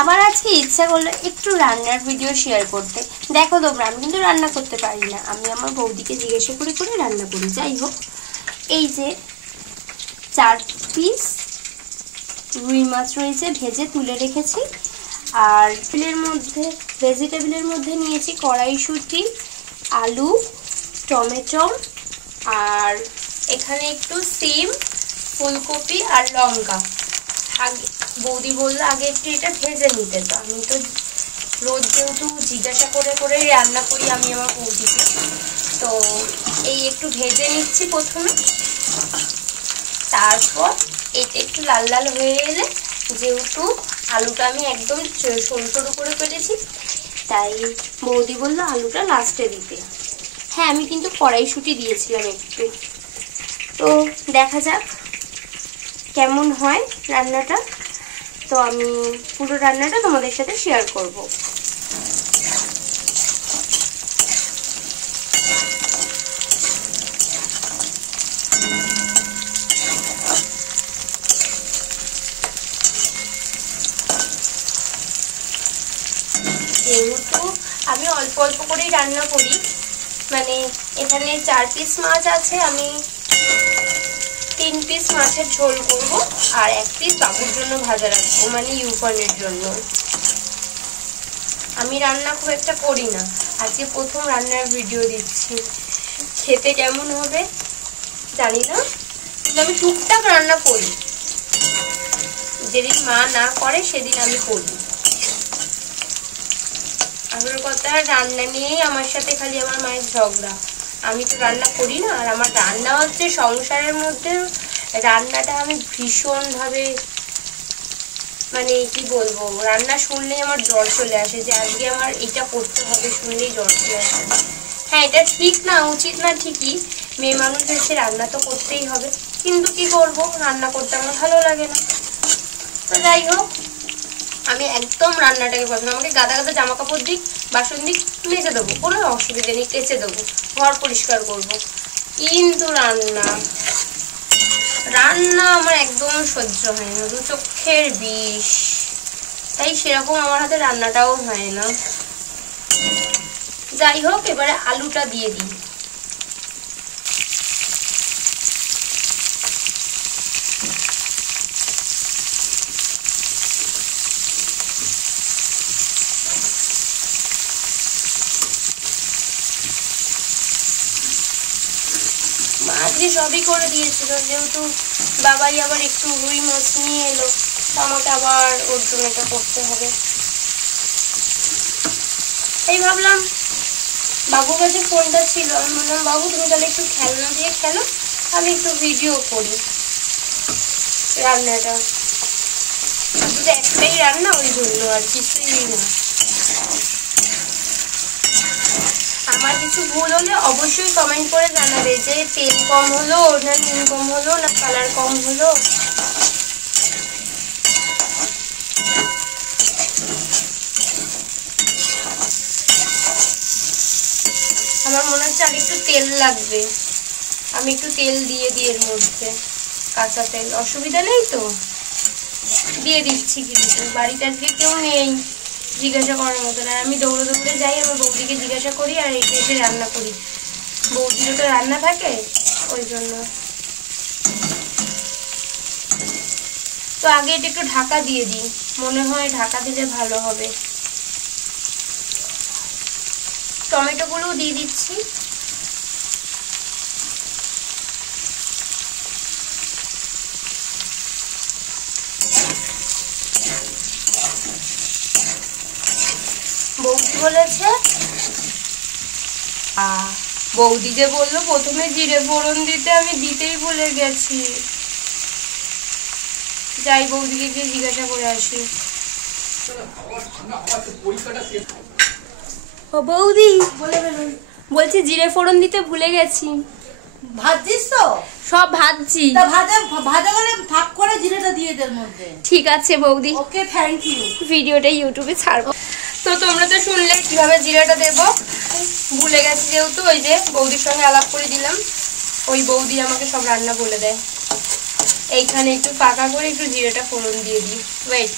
আমার আজকে ইচ্ছা করলো একটু রান্নার ভিডিও শেয়ার করতে। দেখো তোমরা, আমি কিন্তু রান্না করতে পারি না, আমি আমার বৌদিকে জিজ্ঞাসা করে করে রান্না করি। যাই হোক, এই যে 4 পিস রুই মাছ রয়েছে, ভেজে তুলে রেখেছি। আর ভেজিটেবিলের মধ্যে নিয়েছি কড়াইশুঁটি, আলু, টমেটো, আর এখানে একটু সিম, ফুলকপি আর লঙ্কা। আগে বৌদি বললো আগে একটু এটা ভেজে নিতে, তো আমি তো রোজ যেহেতু জিজ্ঞাসা করে করে রান্না করি আমি আমার বৌদিকে, তো এই একটু ভেজে নিচ্ছি প্রথমে। তারপর এটা একটু লাল লাল হয়ে এলে, যেহেতু আলুটা আমি একদম সরু সরু করে কেটেছি, তাই বৌদি বললো আলুটা লাস্টে দিতে। হ্যাঁ, আমি কিন্তু কড়াইশুঁটি দিয়েছিলাম একটু। তো দেখা যাক কেমন হয় রান্নাটা। তো আমি পুরো রান্নাটা তোমাদের সাথে শেয়ার করব। যেহেতু আমি অল্প অল্প করেই রান্না করি, মানে এখানে 4 পিস মাছ আছে, আমি 3 পিস মাছের ঝোল করব আর 1 পিস বাবুর জন্য ভাজা রাখবো, মানে ইউফনের জন্য। আমি রান্না খুব একটা করি না, আজকে প্রথম রান্নার ভিডিও দিচ্ছি। খেতে কেমন হবে জানি না, কিন্তু আমি টুকটাক রান্না করি। যেদিন মা না করে সেদিন আমি করি। আসল কথা, রান্না নিয়েই আমার সাথে খালি আমার মায়ের ঝগড়া। আমি তো রান্না করি না, আর আমার রান্না হচ্ছে সংসারের মধ্যে রান্নাটা আমি ভীষণভাবে, মানে কি বলবো, রান্না শুনলেই আমার জ্বর চলে আসে, যে আজকে আমার এটা করতে হবে, শুনলেই জ্বর চলে আসে। হ্যাঁ, এটা ঠিক না, উচিত না ঠিকই, মেয়ে মানুষ এসে রান্না তো করতেই হবে, কিন্তু কি করব, রান্না করতে আমার ভালো লাগে না। তো যাই হোক, আমি একদম রান্নাটাকে পছন্দ। আমাকে গাদা গাদা জামা কাপড় দিক, বাসন দিক, মেজে দেবো, কোনো অসুবিধা নেই, কেচে দেবো, ঘর পরিষ্কার করব। কিন্তু রান্না আমার একদম সহ্য হয় না, 2 চোখের বিষ। তাই সেরকম আমার হাতে রান্নাটাও হয় না। যাই হোক, এবারে আলুটা দিয়ে দিই। মা আজকে সবই করে দিয়েছিল, যেহেতু বাবাই আবার একটু রুই মাছ নিয়ে এলো, তো আমাকে আবার ওর জন্য এটা করতে হবে। এই ভাবলাম, বাবুর কাছে ফোনটা ছিল, আমি বললাম বাবু তুমি তাহলে একটু খেলনা দিয়ে খেলো, আমি একটু ভিডিও করি রান্নাটা। শুধু একটাই রান্না, ওই জন্য আর কিছুই না। আমার কিছু ভুল হলে অবশ্যই কমেন্ট করে জানাবে, যে তেল কম হলো না, নুন কম হলো না, কালার কম হলো। আমার মনে হচ্ছে আর একটু তেল লাগবে, আমি একটু তেল দিয়ে দিই এর মধ্যে, কাঁচা তেল। অসুবিধা নেই তো, দিয়ে দিচ্ছি। কিন্তু বাড়িতে আজকে কেউ নেই জিজ্ঞাসা করার মতন, আর আমি দৌড়ে দৌড়ে যাই আমার বৌদিকে জিজ্ঞাসা করি, আর এসে এসে রান্না করি। বৌদিরও তো রান্না থাকে, ওই জন্য। তো আগে এটা একটু ঢাকা দিয়ে দিই, মনে হয় ঢাকা দিলে ভালো হবে। টমেটোগুলোও দিয়ে দিচ্ছি। বৌদি বলেছে, বৌদি যে বললো প্রথমে জিরে ফোড়ন দিতে, আমি দিতেই ভুলে গেছি। যাই বৌদিকে গিয়ে জিজ্ঞাসা করে আসি। ও বৌদি, বলছি জিরে ফোড়ন দিতে ভুলে গেছি। ভাজছিস তো? সব ভাজছি। ভাজা করে ভাগ করে জিরেটা দিয়ে দে এর মধ্যে। ঠিক আছে বৌদি। ওকে, থ্যাংক ইউ। ভিডিওটা ইউটিউবে ছাড়বো। তো তোমরা তো শুনলে কিভাবে জিরাটা দেবো, ভুলে গেছি যেহেতু, ওই যে বৌদির সঙ্গে আলাপ করে দিলাম, ওই বৌদি আমাকে সব রান্না বলে দেয়। এইখানে একটু পাকা করে একটু জিরাটা ফোড়ন দিয়ে দিই। ওয়েট,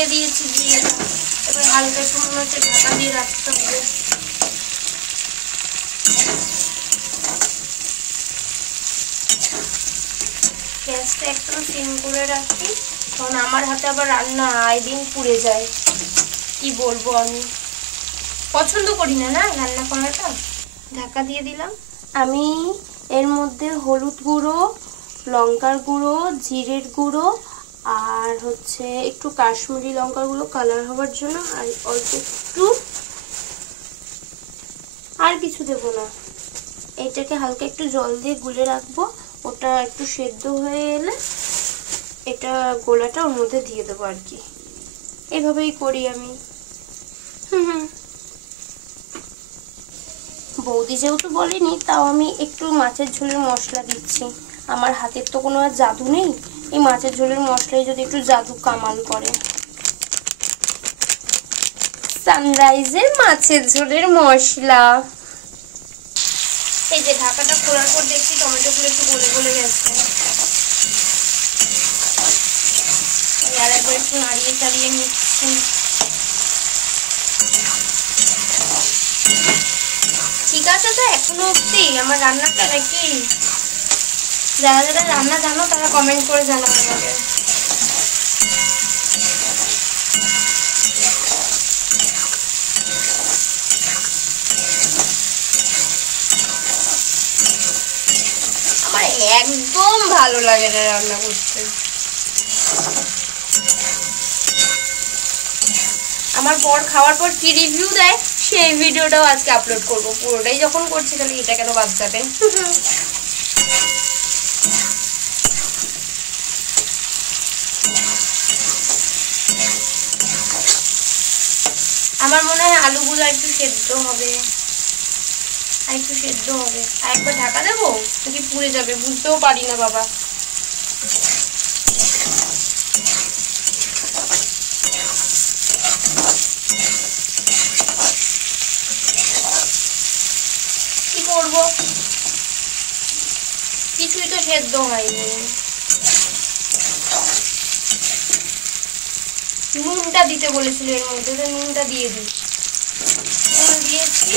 দিয়ে দিয়েছি জিরেটা। এবার হালকা একটু মনে হচ্ছে ঢাকা দিয়ে রাখতে হবে। গ্যাসটা একটু সিম করে রাখি, কারণ আমার হাতে আবার রান্না আয় দিন পুড়ে যায়। কি বলবো, আমি পছন্দ করি না না রান্না করাটা। ঢাকা দিয়ে দিলাম। আমি এর মধ্যে হলুদ গুঁড়ো, লঙ্কার গুঁড়ো, জিরের গুঁড়ো আর হচ্ছে একটু কাশ্মীরি লঙ্কার গুঁড়ো কালার হওয়ার জন্য, আর অল্প একটু, আর কিছু দেবো না। এইটাকে হালকা একটু জল দিয়ে গুলে রাখবো। ওটা একটু সেদ্ধ হয়ে এলে এটা গোলাটা ওর মধ্যে দিয়ে দেবো আর কি। এভাবেই করি আমি। বৌদি যেহেতু বলেনি, তাও আমি একটু মাছের ঝোলের মশলা দিচ্ছি। আমার হাতের তো কোনো আর জাদু নেই, এই মাছের ঝোলের মশলায় যদি একটু জাদু কামাল করে। সানরাইজের মাছের ঝোলের মশলা। এই যে ঢাকাটা খোলার পর দেখছি টমেটোগুলো একটু গলে গলে গেছে। আর একবার একটু নাড়িয়ে চাড়িয়ে নিচ্ছি। ঠিক আছে তো এখনো অব্দি আমার রান্নাটা নাকি? যারা যারা রান্না জানো তারা কমেন্ট করে জানাবে আমাকে। আমার একদম ভালো লাগে না রান্না করতে। আমার বর খাওয়ার পর কি রিভিউ দেয় সেই ভিডিওটাও আজকে আপলোড করব। পুরোটাই যখন করছি তাহলে এটা কেন বাদ যাবে। আমার মনে হয় আলুগুলো একটু সেদ্ধ হবে, আর একটু সেদ্ধ হবে। আর একবার ঢাকা দেবো নাকি পুড়ে যাবে বুঝতেও পারি না বাবা। কি করবো, কিছুই তো সেদ্ধ হয়নি। নুনটা দিতে বলেছিল এর মধ্যে, তো নুনটা দিয়ে দিই। নুন দিয়েছি,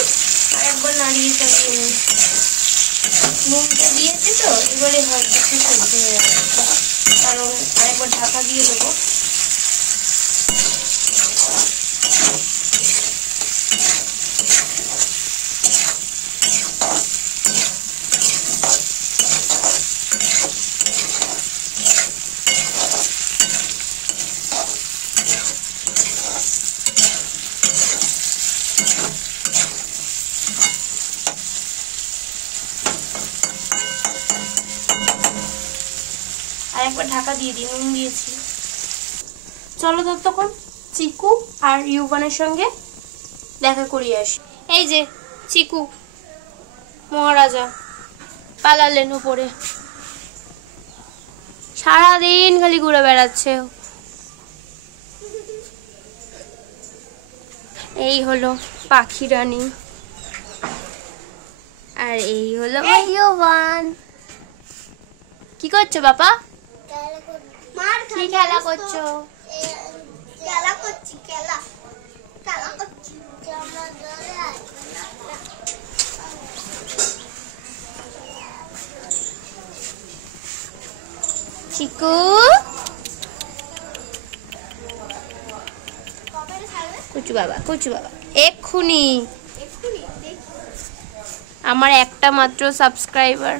আর একবার নাড়িয়ে চালিয়ে নিই। নুনটা দিয়েছি তো এবারে হয়তো একটু সেদ্ধ হয়ে আসছে, কারণ আরেকবার ঢাকা দিয়ে দেবো। আর একবার ঢাকা দিয়ে দিই, নুন দিয়েছি। চলো ততক্ষণ চিকু আর ইউবানের সঙ্গে দেখা করিয়ে আসি। এই যে চিকু মহারাজা পালালেন উপরে, সারাদিন খালি ঘুরে বেড়াচ্ছে। এই হলো পাখি রানী, আর এই হলো ইউবান। কি করছো বাবা? কি খেলা করছো? চিকু কুচু বাবা, কুচু বাবা এক্ষুনি। আমার একটা মাত্র সাবস্ক্রাইবার,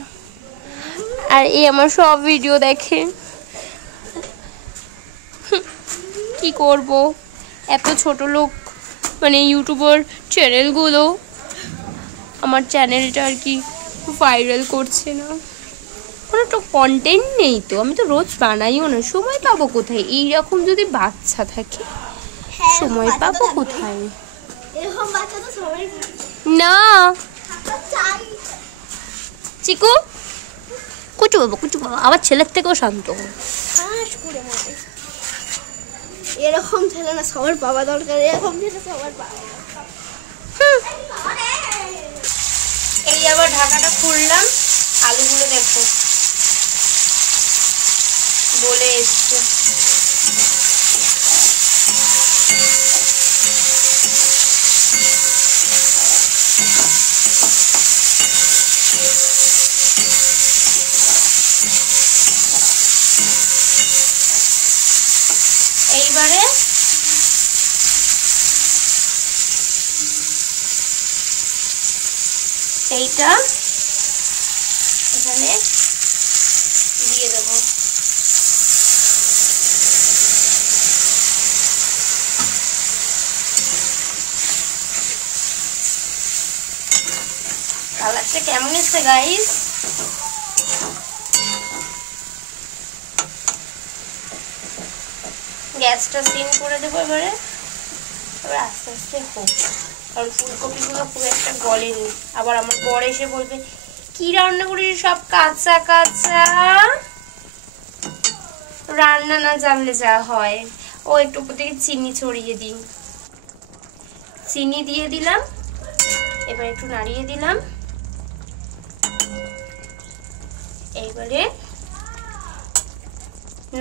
আর এই আমার সব ভিডিও দেখে। কি করব, এত ছোট লোক মানে ইউটিউবার চ্যানেলগুলো আমার চ্যানেলটা আর কি ভাইরাল করছে না। কোনো তো কন্টেন্ট নেই তো, আমি তো রোজ বানাইও না, সময় পাবো কোথায়? এইরকম যদি বাচ্চা থাকে সময় পাবো কোথায়? না চিকু কুচু বাবা, কুচু বাবা আমার ছেলের থেকেও শান্ত। এরকম ছেলে না সবার পাওয়া দরকার, এরকম ছেলে সবার পাওয়া। এই আবার ঢাকাটা খুললাম, আলুগুলো দেখো বলে এসছে। এইবারে এইটা এখানে দিয়ে দেবো। কালারটা কেমন এসছে গাইস? গ্যাসটা সিম করে দেবো এবারে। এবার আস্তে আস্তে হোক, কারণ ফুলকপিগুলো খুব একটা গলেনি। আবার আমার বর এসে বলবে কি রান্না করিস সব কাঁচা কাঁচা, রান্না না জানলে যা হয়। ও একটু উপর থেকে চিনি ছড়িয়ে দিই, চিনি দিয়ে দিলাম। এবার একটু নাড়িয়ে দিলাম। এইবারে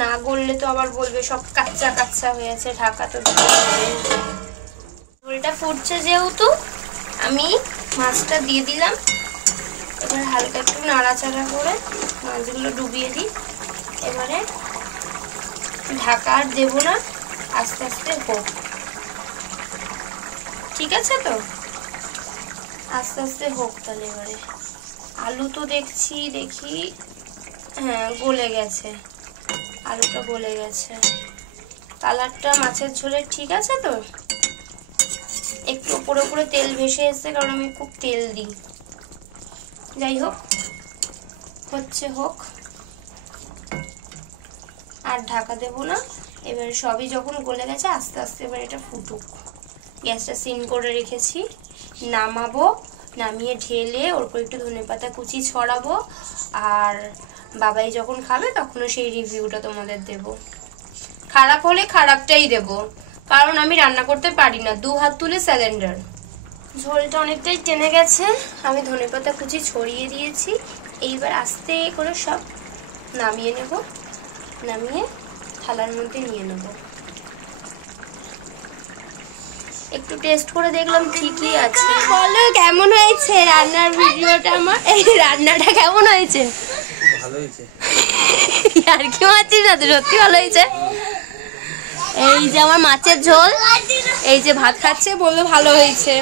না গললে তো আবার বলবে সব কাঁচা কাঁচা হয়েছে, ঢাকা তো ঝোলটা ফুটছে যেহেতু আমি মাছটা দিয়ে দিলাম। এবার হালকা একটু নাড়াচাড়া করে মাছগুলো ডুবিয়ে দিই। এবারে ঢাকা আর দেবো না, আস্তে আস্তে হোক, ঠিক আছে তো? আস্তে আস্তে হোক তাহলে। এবারে আলু তো দেখি হ্যাঁ গলে গেছে, আলুটা গলে গেছে। কালারটা মাছের ঝোলের ঠিক আছে তো? একটু উপরে উপরে তেল ভেসে এসছে, কারণ আমি খুব তেল দিই। যাই হোক, হচ্ছে হোক, আর ঢাকা দেবো না। এবারে সবই যখন গলে গেছে আস্তে আস্তে এবার এটা ফুটুক। গ্যাসটা সিম করে রেখেছি, নামাবো। নামিয়ে ঢেলে ওর উপর একটু ধনেপাতা কুচি ছড়াবো। আর বাবাই যখন খাবে তখনও সেই রিভিউটা তোমাদের দেব। খারাপ হলে খারাপটাই দেব, কারণ আমি রান্না করতে পারি না, 2 হাত তুলে স্যালেন্ডার। ঝোলটা অনেকটাই টেনে গেছে, আমি ধনেপাতা কুচি ছড়িয়ে দিয়েছি। এইবার আস্তে করে সব নামিয়ে নেব, নামিয়ে থালার মধ্যে নিয়ে নেব। একটু টেস্ট করে দেখলাম ঠিকই আছে। বলো কেমন হয়েছে রান্নার ভিডিওটা আমার? এই রান্নাটা কেমন হয়েছে? ভালো হয়েছে। আর কি মাছিস না তো, সত্যি ভালো হয়েছে। এই যে আমার মাছের ঝোল, এই যে ভাত খাচ্ছে, বললো ভালো হয়েছে।